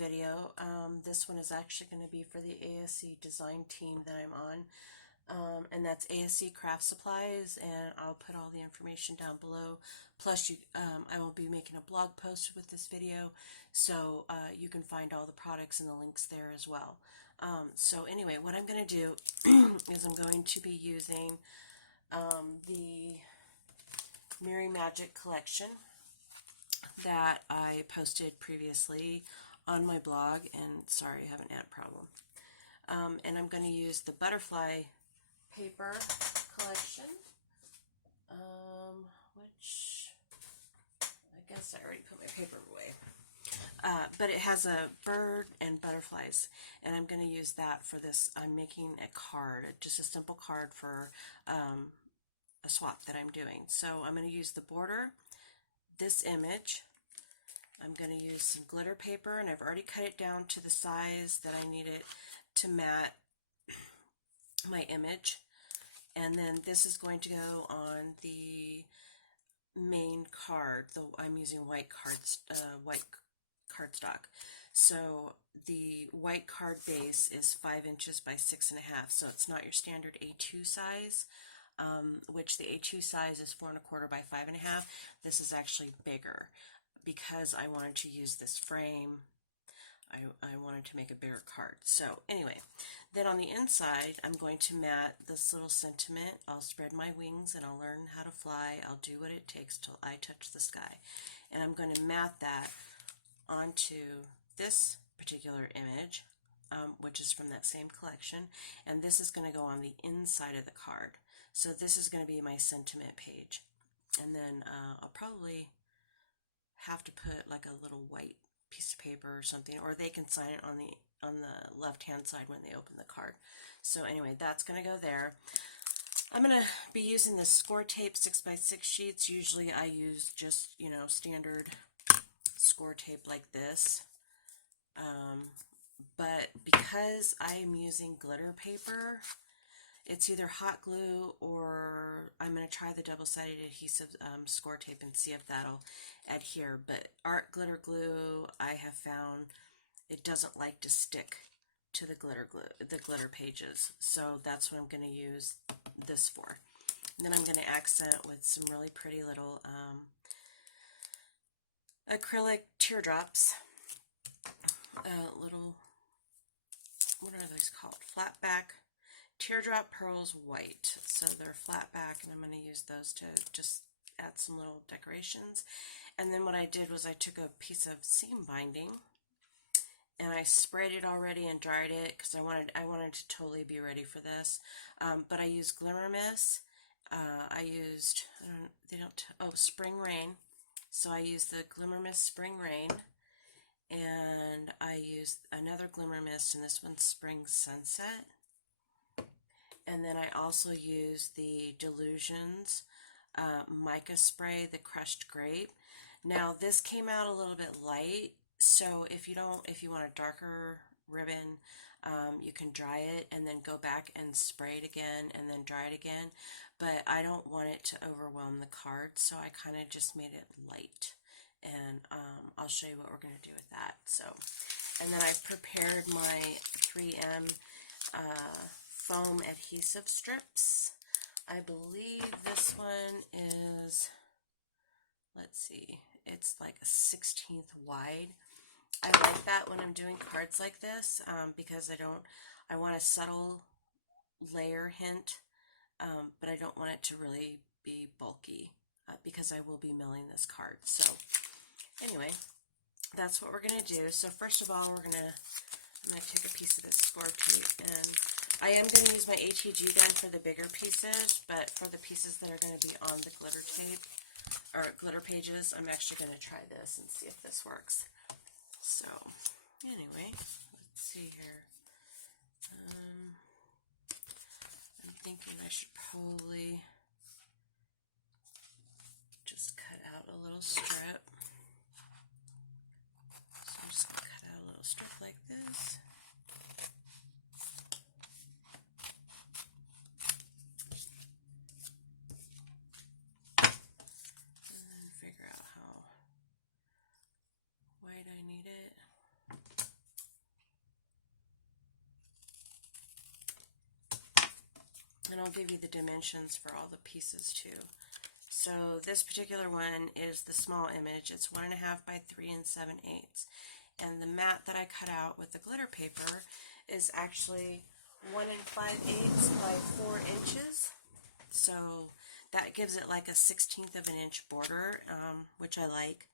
video. This one is actually going to be for the ASC design team that I'm on, and that's ASC Craft Supplies, and I'll put all the information down below. Plus, I will be making a blog post with this video, so you can find all the products and the links there as well. So anyway, what I'm going to do is I'm going to be using the Merry Magic collection that I posted previously on my blog, and sorry, I have an ant problem. And I'm going to use the butterfly paper collection, which I guess I already put my paper away. But it has a bird and butterflies, and I'm going to use that for this. I'm making a card, just a simple card for a swap that I'm doing. So I'm going to use the border, this image. I'm going to use some glitter paper, and I've already cut it down to the size that I need it to mat my image. And then this is going to go on the main card. I'm using white cardstock. So the white card base is 5 inches by 6.5. So it's not your standard A2 size, which the A2 size is 4 1/4 by 5.5. This is actually bigger because I wanted to use this frame. I wanted to make a bigger card. So anyway, then on the inside, I'm going to mat this little sentiment. I'll spread my wings and I'll learn how to fly. I'll do what it takes till I touch the sky. And I'm going to mat that onto this particular image, which is from that same collection. And this is going to go on the inside of the card. So this is going to be my sentiment page. And then I'll probably have to put like a little white piece of paper or something, or they can sign it on the left hand side when they open the card. So anyway, that's going to go there. I'm going to be using this score tape 6x6 sheets. Usually I use just, standard score tape like this, but because I'm using glitter paper, it's either hot glue or I'm going to try the double-sided adhesive score tape and see if that'll adhere. But art glitter glue, I have found it doesn't like to stick to the glitter pages. So that's what I'm going to use this for. And then I'm going to accent with some really pretty little acrylic teardrops. Little, what are those called? Flat back teardrop pearls white. So they're flat back, and I'm going to use those to just add some little decorations. And then what I did was I took a piece of seam binding and I sprayed it already and dried it because I wanted to totally be ready for this. But I used Glimmer Mist. I used Spring Rain. So I used the Glimmer Mist Spring Rain, and I used another Glimmer Mist, and this one's Spring Sunset. And then I also used the Delusions mica spray, the crushed grape. Now this came out a little bit light, so if you want a darker ribbon, you can dry it and then go back and spray it again and then dry it again. But I don't want it to overwhelm the card, so I kind of just made it light. And I'll show you what we're going to do with that. So, and then I prepared my 3M foam adhesive strips. I believe this one is, let's see, it's like a 1/16 wide. I like that when I'm doing cards like this because I want a subtle layer hint, but I don't want it to really be bulky because I will be milling this card. So anyway, that's what we're going to do. So first of all, I'm going to take a piece of this score tape, and I am going to use my HEG gun for the bigger pieces, but for the pieces that are going to be on the glitter tape, or glitter pages, I'm actually going to try this and see if this works. So, anyway, let's see here. I'm thinking I should probably just cut out a little strip. So I'm just going to cut out a little strip like this. And then figure out how white I need it. I'll give you the dimensions for all the pieces too. So this particular one is the small image. It's 1.5 by 3 7/8. And the mat that I cut out with the glitter paper is actually 1 5/8 by 4 inches. So that gives it like a 1/16 of an inch border, which I like.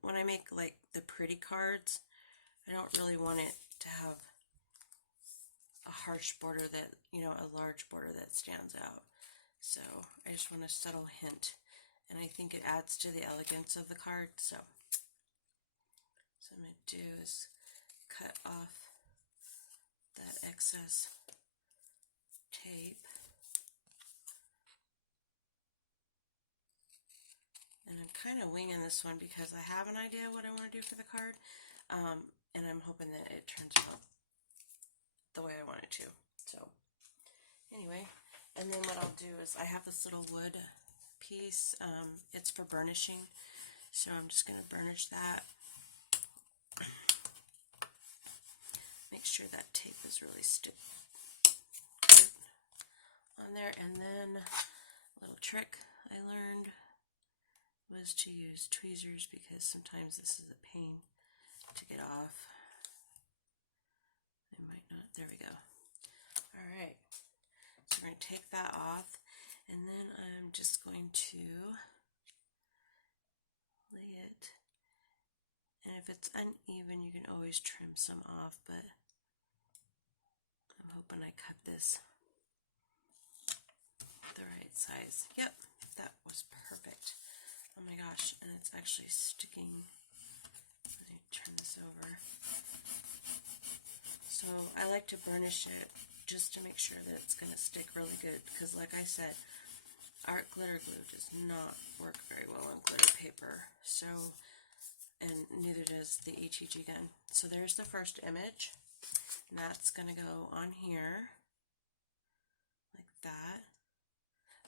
When I make like the pretty cards, I don't really want it to have a harsh border that, a large border that stands out. So I just want a subtle hint, and I think it adds to the elegance of the card. So what I'm going to do is cut off that excess tape. And I'm kind of winging this one because I have an idea what I want to do for the card, and I'm hoping that it turns out the way I want it to. So anyway, and then what I'll do is I have this little wood piece. It's for burnishing, so I'm just going to burnish that. Make sure that tape is really stiff on there. And then a little trick I learned was to use tweezers, because sometimes this is a pain to get off. I might not. There we go. All right. So we're going to take that off, and then I'm just going to lay it. And if it's uneven, you can always trim some off, but I'm hoping I cut this the right size. Yep, that was perfect. Oh my gosh, and it's actually sticking. Let me turn this over. So I like to burnish it just to make sure that it's going to stick really good, because like I said, art glitter glue does not work very well on glitter paper. So, and neither does the HEG gun. So there's the first image, and that's going to go on here like that.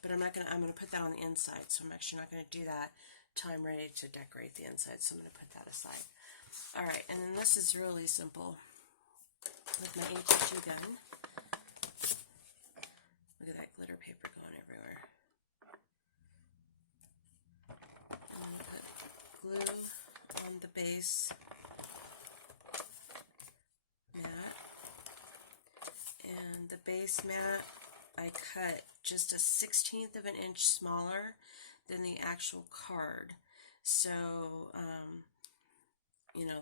But I'm going to put that on the inside, so I'm actually not going to do that till I'm ready to decorate the inside, so I'm going to put that aside. Alright, and then this is really simple with my HEG gun. Look at that glitter paper going everywhere. I'm going to put glue on the base mat, and the base mat I cut just a 1/16 of an inch smaller than the actual card. So,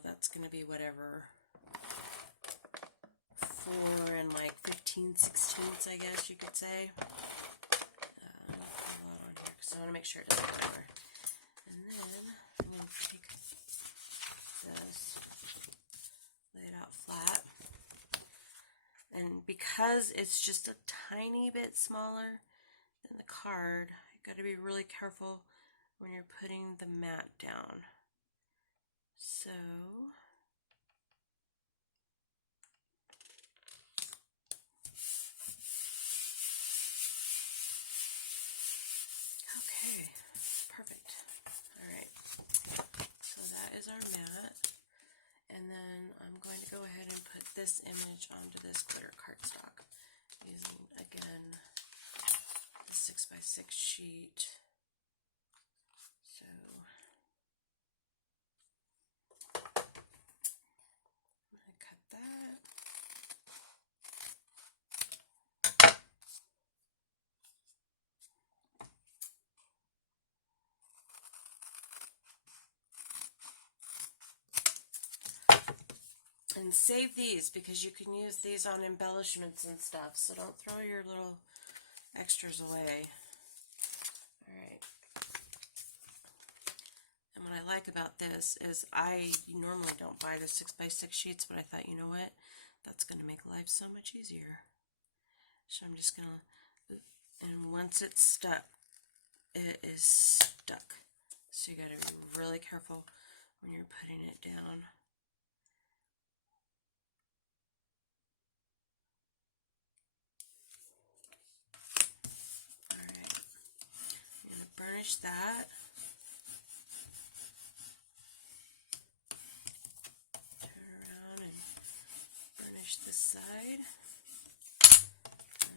that's going to be whatever, 4 15/16, I guess you could say. Put a lot on here because I want to make sure it doesn't go anywhere. And then I'm going to take this, lay it out flat. And because it's just a tiny bit smaller than the card, you got to be really careful when you're putting the mat down. So okay, perfect. Alright, so that is our mat. And then I'm going to go ahead and put this image onto this glitter cardstock using, again, the 6x6 sheet. So I'm going to cut that. And save these, because you can use these on embellishments and stuff, so don't throw your little extras away. Alright. And what I like about this is I normally don't buy the 6x6 sheets, but I thought, you know what, that's going to make life so much easier. So I'm just going to, and once it's stuck, it is stuck. So you got to be really careful when you're putting it down. Burnish that. Turn around and burnish this side.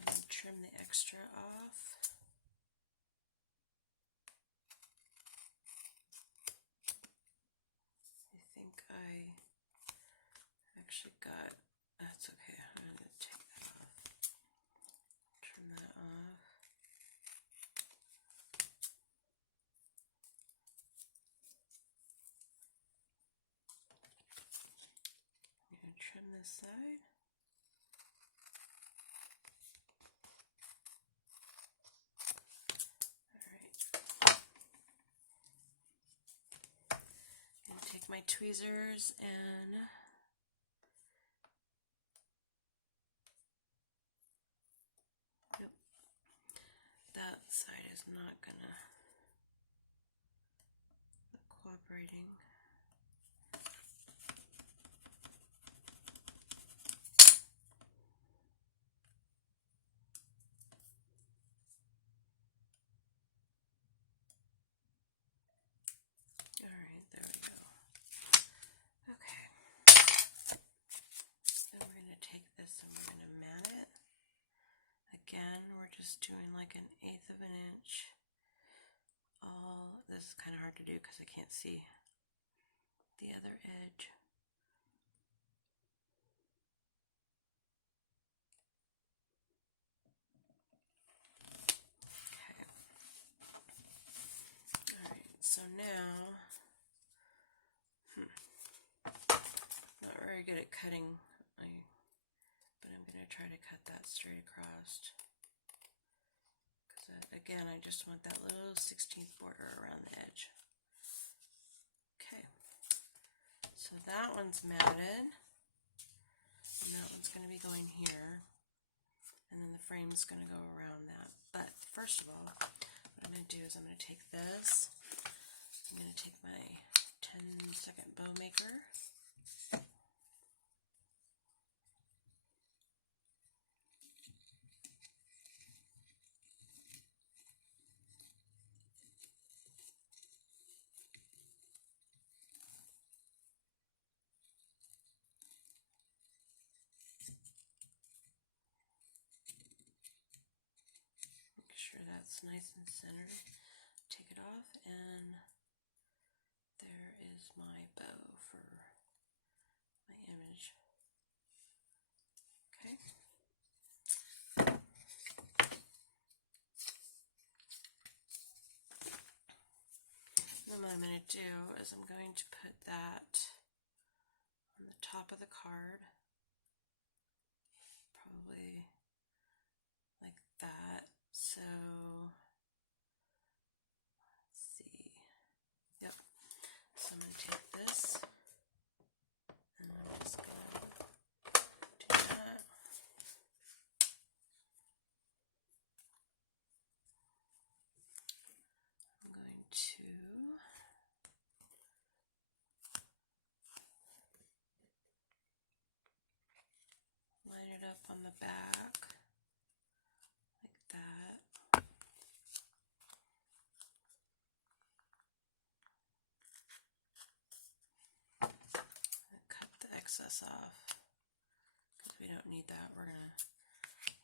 And trim the extra off. I think I actually got, that's okay, I'm going to take that off, trim that off. I'm going to trim this side. Take my tweezers and nope, that side is not gonna cooperating. All right, there we go. Okay. Then we're going to take this and we're going to mat it. Again, we're just doing like 1/8 of an inch. This is kind of hard to do because I can't see the other edge. Okay. All right, so now, not very good at cutting, but I'm going to try to cut that straight across. Because again, I just want that little 16th border around the edge. Okay, so that one's matted, and that one's going to be going here, and then the frame's going to go around that. But first of all, what I'm going to do is I'm going to take this, I'm going to take my 10-second bow maker, make sure that's nice and centered, take it off, and there is my bow for my image. Okay. Then what I'm going to do is I'm going to put that on the top of the card, probably like that. So let's see. Yep. So I'm going to take this and I'm just going to do that. I'm going to line it up on the back like that. Cut the excess off because we don't need that. We're going to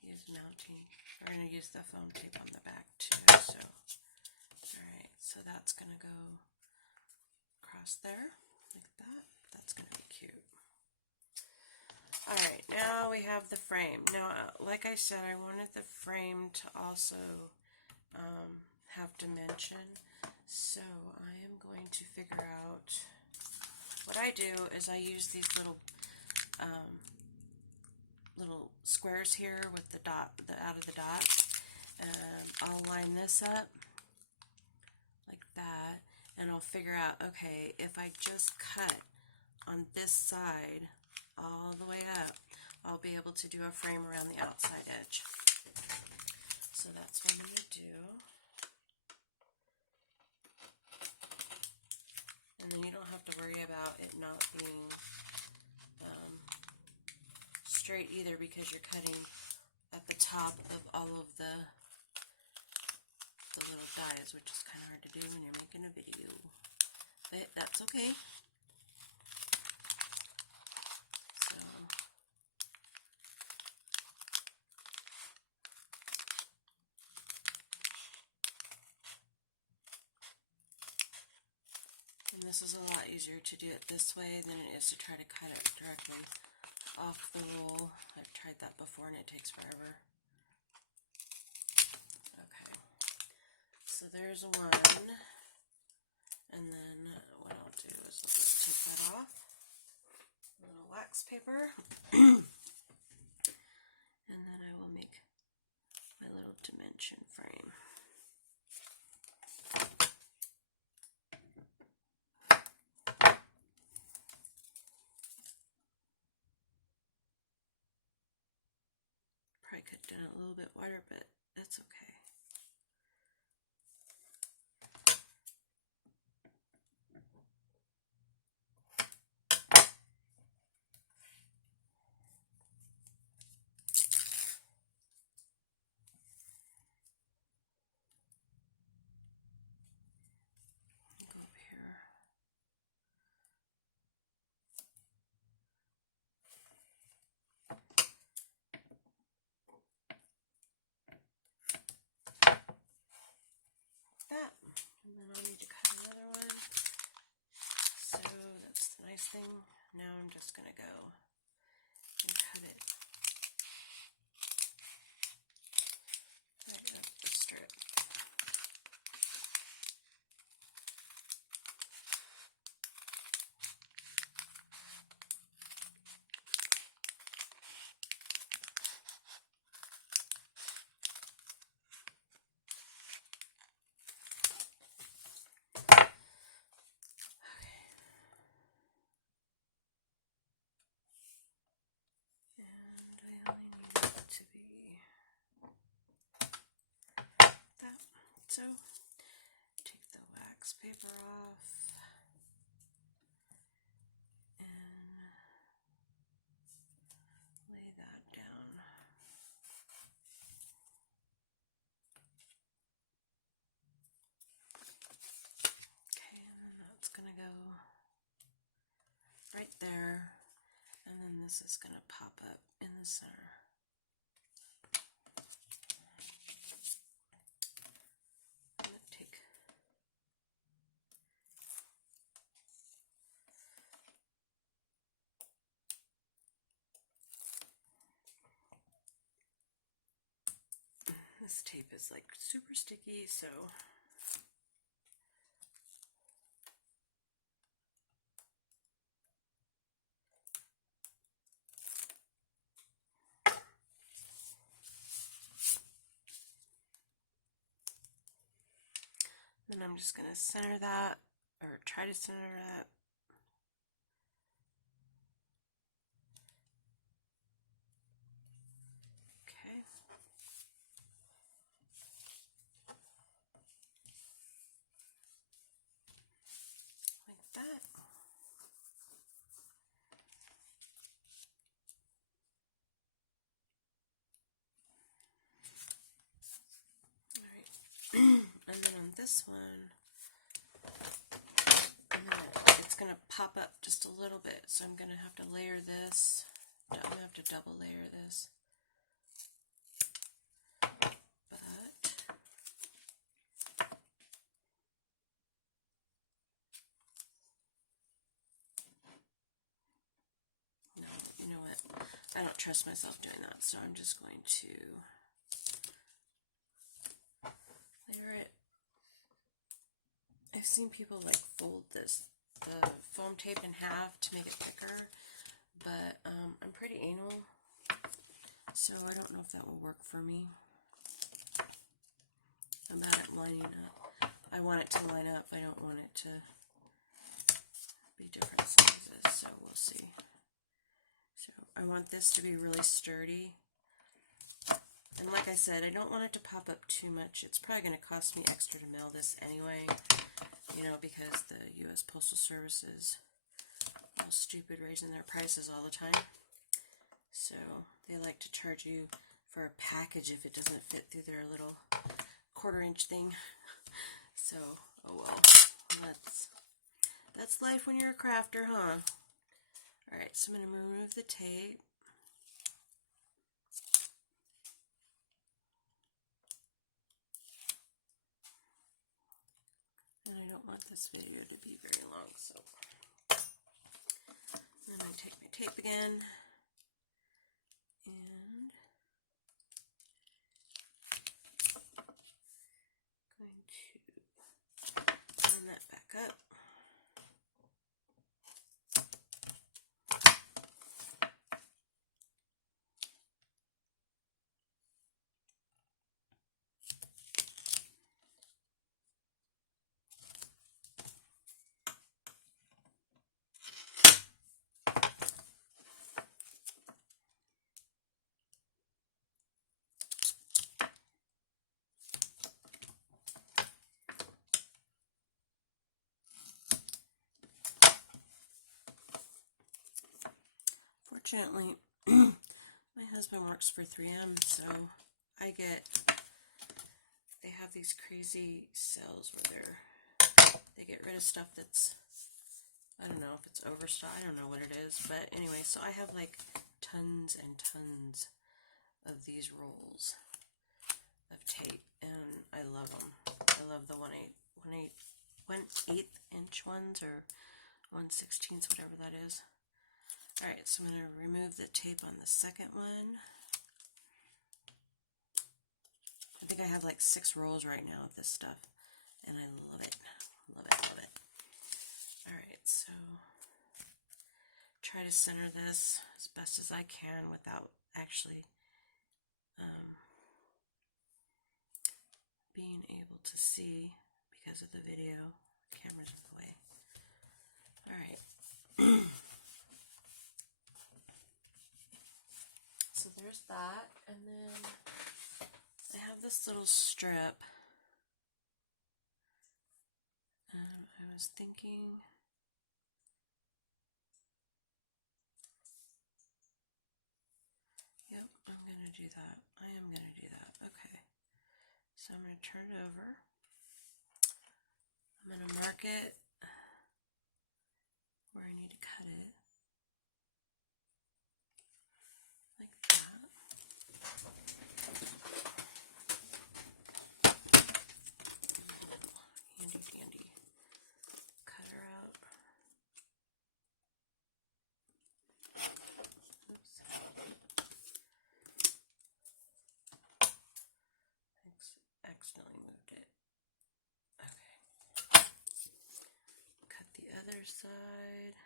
use mounting. We're going to use the foam tape on the back too. So, all right, so that's going to go across there like that. That's going to be cute. All right, now we have the frame. Now, like I said, I wanted the frame to also have dimension. So I am going to figure out, what I do is I use these little little squares here with the dot, out of the dot. I'll line this up like that, and I'll figure out, okay, if I just cut on this side all the way up, I'll be able to do a frame around the outside edge. So that's what I'm going to do. And then you don't have to worry about it not being straight either, because you're cutting at the top of all of the little dies, which is kind of hard to do when you're making a video, but that's okay. So this is a lot easier to do it this way than it is to try to cut it directly off the roll. I've tried that before and it takes forever. Okay, so there's one, and then what I'll do is I'll just take that off, a little wax paper, and then I will make my little dimension frame. Probably could have done it a little bit wider, but that's okay. Go up here. That, and then I'll need to cut another one. So that's the nice thing. Now I'm just gonna go and cut it right up the strip. So, take the wax paper off and lay that down. Okay, and then that's gonna go right there, and then this is gonna pop up in the center. This tape is like super sticky, so then I'm just going to center that, or try to center that. Okay. Like that. Alright. And then on this one, it's going to pop up just a little bit, so I'm going to have to layer this. I'm going to have to double layer this. I don't trust myself doing that, so I'm just going to layer it. I've seen people like fold the foam tape in half to make it thicker, but I'm pretty anal, so I don't know if that will work for me. I'm bad at lining up. I want it to line up. I don't want it to be different sizes, so we'll see. So I want this to be really sturdy. And like I said, I don't want it to pop up too much. It's probably going to cost me extra to mail this anyway, you know, because the U.S. Postal Service is all stupid, raising their prices all the time. So they like to charge you for a package if it doesn't fit through their little 1/4 inch thing. So, oh well, that's life when you're a crafter, huh? Alright, so I'm going to remove the tape. And I don't want this video to be very long, so I'm going to take my tape again and going to line that back up. Fortunately, my husband works for 3M, so they have these crazy sales where they get rid of stuff that's, I don't know if it's overstock, I don't know what it is, but anyway, so I have like tons and tons of these rolls of tape, and I love them. I love the 1/8 inch ones, or 1/16, whatever that is. Alright, so I'm going to remove the tape on the second one. I think I have like 6 rolls right now of this stuff, and I love it. Love it, love it. Alright, so try to center this as best as I can without actually being able to see because of the video. The camera's in the way. Alright. So there's that, and then I have this little strip. I was thinking, yep, I'm going to do that. I am going to do that. Okay. So I'm going to turn it over. I'm going to mark it where I need to cut it. Like that. Handy dandy cutter out. Oops. Accidentally moved it. Okay. Cut the other side.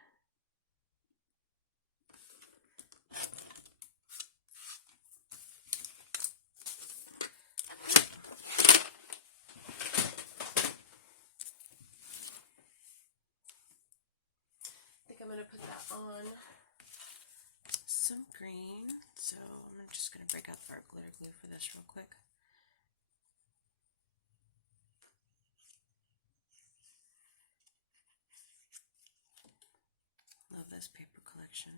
I'm going to put that on some green, so I'm just going to break out our glitter glue for this real quick. Love this paper collection.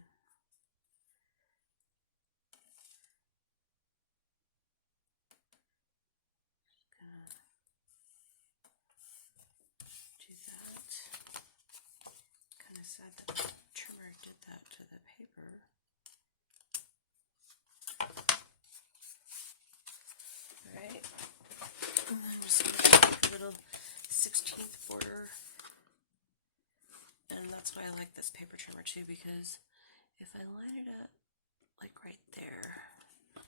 Just gonna do that. Kind of sad that the trimmer did that to the paper. Alright, and then I'm just going to take a little 16th border, and that's why I like this paper trimmer too, because if I line it up like right there, I'll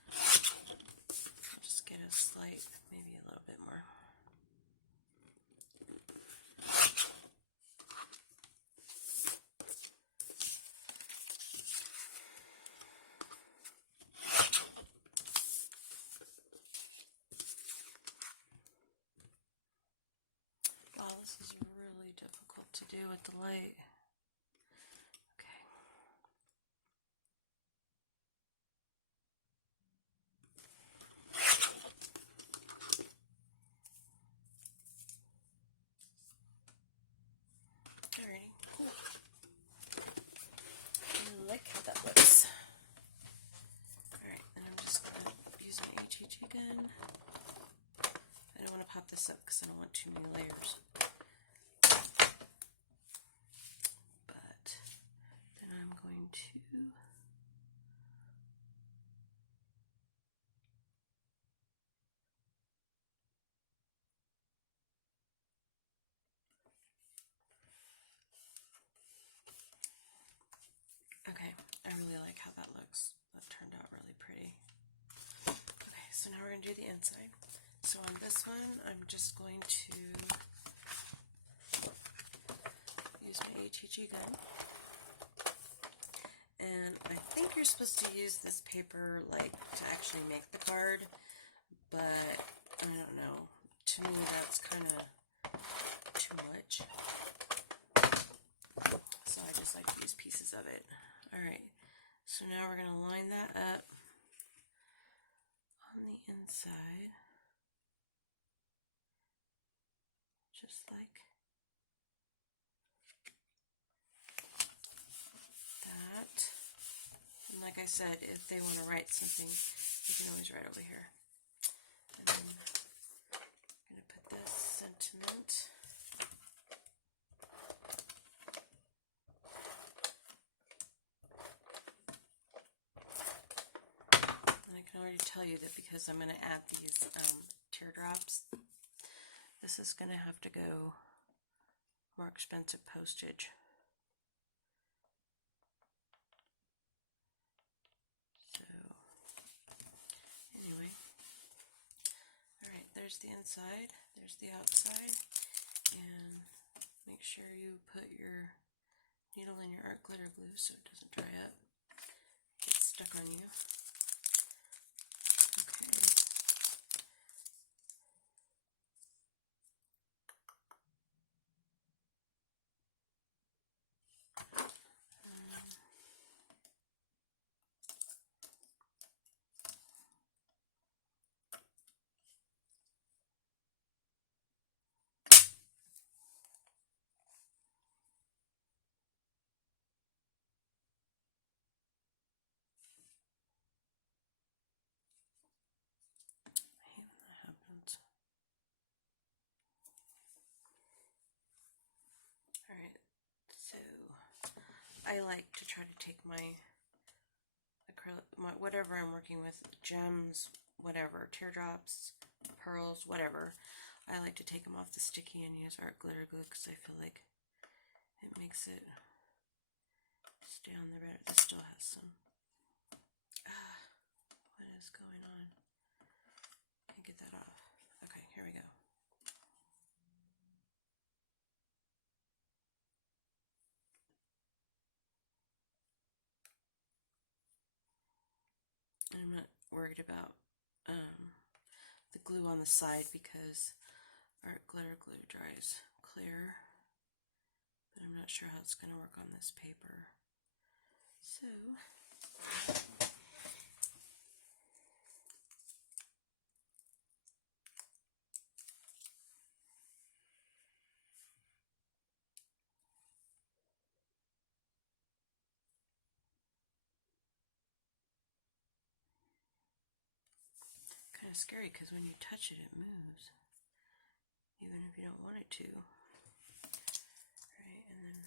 just get a slight, maybe a little bit more. Wow, this is really difficult to do with the light. Okay. Alrighty, cool. I like how that looks. Alright, and I'm just going to use my HHG gun. I don't want to pop this up because I don't want too many layers. really like how that looks. That turned out really pretty. Okay, so now we're going to do the inside. So on this one, I'm just going to use my ATG gun. And I think you're supposed to use this paper like to actually make the card, but I don't know. To me, that's kind of too much. So I just like to use pieces of it. Alright, so now we're going to line that up on the inside, just like that. And like I said, if they want to write something, they can always write over here. And then I'm going to put this sentiment. And I can already tell you that because I'm going to add these teardrops, this is going to have to go more expensive postage. So, anyway. Alright, there's the inside, there's the outside, and make sure you put your needle in your art glitter glue so it doesn't dry up, get stuck on you. Okay. I hate when that happens. Alright, so I like to try to take my acrylic, whatever I'm working with, gems, whatever, teardrops, pearls, whatever. I like to take them off the sticky and use art glitter glue because I feel like it makes it stay on there better. This still has some. What is going on? Can't get that off. Okay, here we go. I'm not worried about the glue on the side because art glitter glue dries clear, but I'm not sure how it's going to work on this paper. So, kind of scary because when you touch it, it moves, even if you don't want it to. Right, and then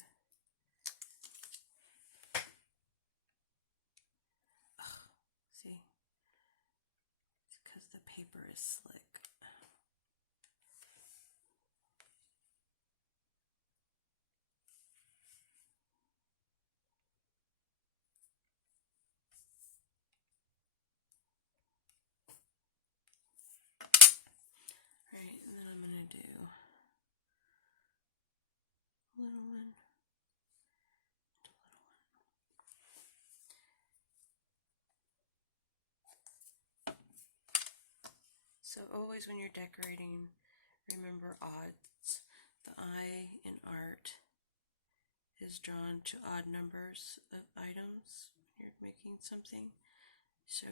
see, it's because the paper is slick. Right, and then I'm going to do a little one. So always when you're decorating, remember odds. The eye in art is drawn to odd numbers of items when you're making something. So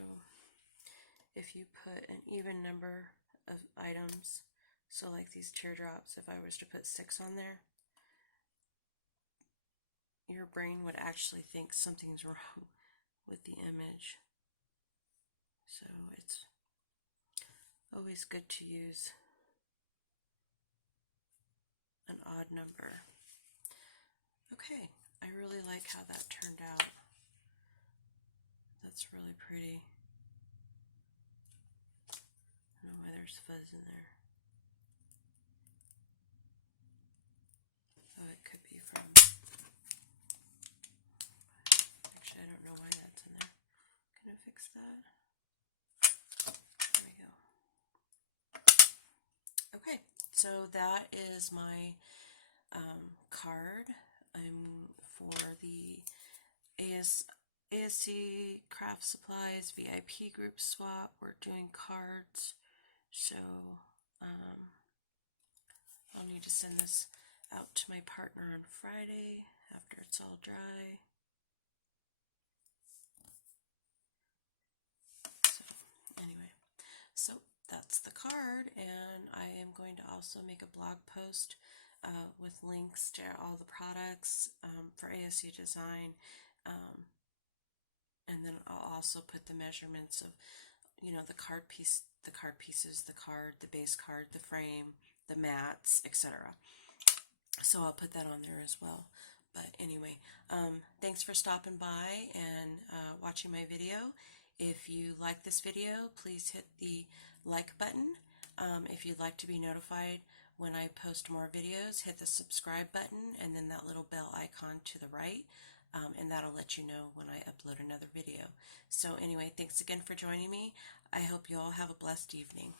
if you put an even number of items, so like these teardrops, if I was to put 6 on there, your brain would actually think something's wrong with the image. So it's always good to use an odd number. Okay, I really like how that turned out. That's really pretty. I don't know why there's fuzz in there. Oh, it could be from... Actually, I don't know why that's So that is my card. I'm for the ASC Craft Supplies VIP group swap. We're doing cards, so I'll need to send this out to my partner on Friday after it's all dry. So anyway, so that's the card, and I am going to also make a blog post with links to all the products for ASC Design, and then I'll also put the measurements of, you know, the card piece, the card pieces, the card, the base card, the frame, the mats, etc. So I'll put that on there as well. But anyway, thanks for stopping by and watching my video. If you like this video, please hit the like button. If you'd like to be notified when I post more videos, hit the subscribe button and then that little bell icon to the right, and that'll let you know when I upload another video. So anyway, thanks again for joining me. I hope you all have a blessed evening.